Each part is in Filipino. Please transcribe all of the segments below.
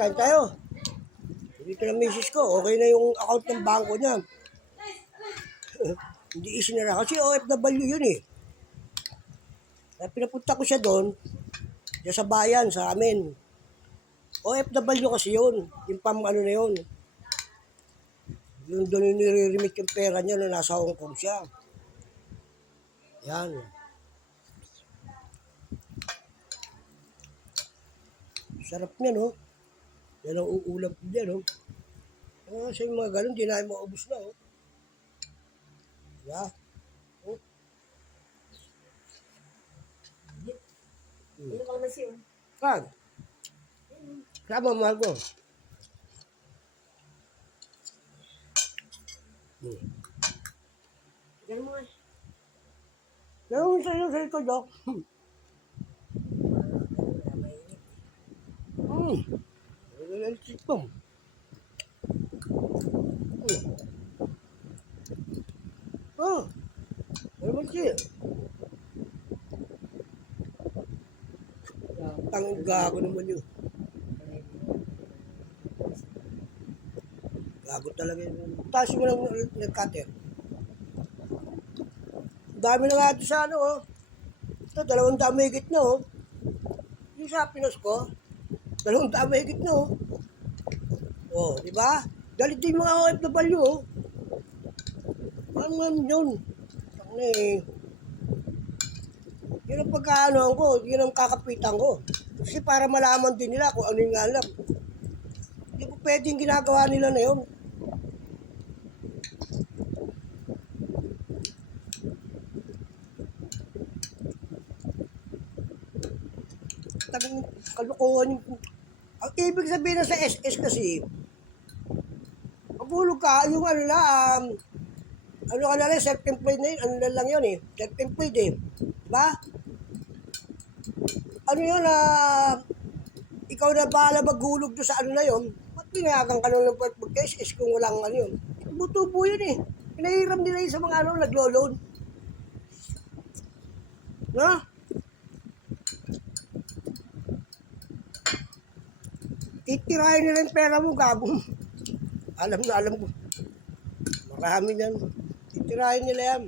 kain tayo. Dito na misis ko, okay na yung account ng bangko niya. Hindi isinara kasi OFW yun eh. Kaya pinapunta ko siya doon, siya sa bayan, sa amin. OFW kasi yun, yung ano na yun. Yung doon nire-remit yung pera niya na nasa Hong Kong siya. Yan. Sarap niya, no? Yan ang uulap niya, no? Sa yung mga ganun, di na maubos na, oh. Diba? Oh. Ano ka naman siya? Pag? Sama, mahal ko. Ganun mo nga. Ganun sa'yo, Dok. Electric mo. Ano ba siya? Ang gago naman yun. Gago talaga yun. Taas mo lang nag-cutter. Dami na nga ito sa ano, oh. Ito, 200 higit na, oh. Yung sa Pinos ko, 200 higit na, oh. Oh, di ba? Galit din mga OFW, oh. Ano nga yun? Ano eh. Yun ang pagkaanoan ko, yun ang kakapitan ko. Kasi para malaman din nila kung ano yung alam. Hindi po pwedeng ginagawa nila na yun. Tagang kalukuhan yung... Ang ibig sabihin sa SS kasi, magulog ka, yung ano na, ano ka na rin, self-employed na yun, ano na lang yun eh, self-employed eh. Diba? Ano yun, ikaw na bahala maghulog doon sa ano na yun, ba't pinayagan ka nung mag-SS kung walang ano yun? Tubo-tubo yun eh. Pinahiram nila yun sa mga ano, naglo-loan. No? Titirahin nila yung pera mo, gago. Alam ko. Marami yan. Titirahin nila yan.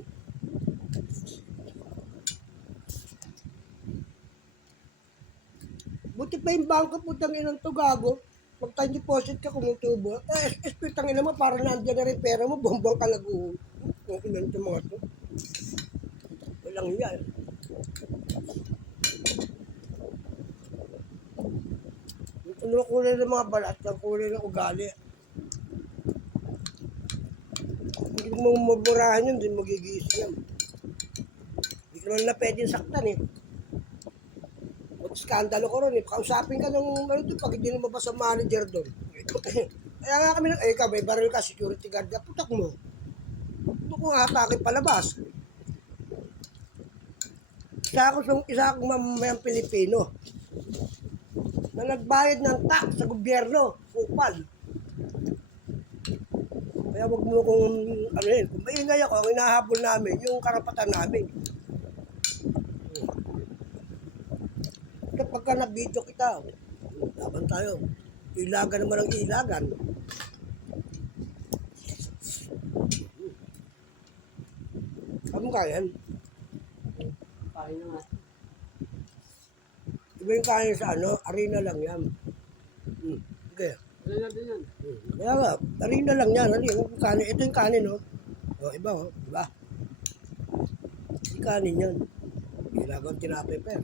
Buti pa yung bangko, putang inang to, gago. Pag time deposit ka, kumutubo. Putang ina mo, para nandiyan na rin pera mo, bombang ka lagu. Kung ilan ito mga to. Walang yan. Ano kulay ng mga balat, ang kulay ng ugali. Hindi mo maburahan yun, hindi magigis yan. Hindi ka naman na pwedeng saktan eh. Skandalo ko ron eh. Kausapin ka ng ano doon pag hindi lumabas ang manager doon. Kaya nga kami ikaw may baril ka, security guard ka, putak mo. Ito kung atake palabas. Isa akong mamamayang Pilipino na nagbayad ng tax sa gobyerno, kupal. Kaya wag mo kung ano yun, kung maingay ako, ang hinahabol namin, yung karapatan namin. Kapag ka na-video kita, laban tayo. Ilagan naman ang ilagan. Ano kayan? Paano nga? Iba yung kanin sa ano, arena lang yan. Okay. Ano din yan? Kaya nga, arena lang yan. Yung kanin, ito yung kanin, no? O, iba, oh. Diba? Yung kanin yan. Ilagan tinapay pa yan.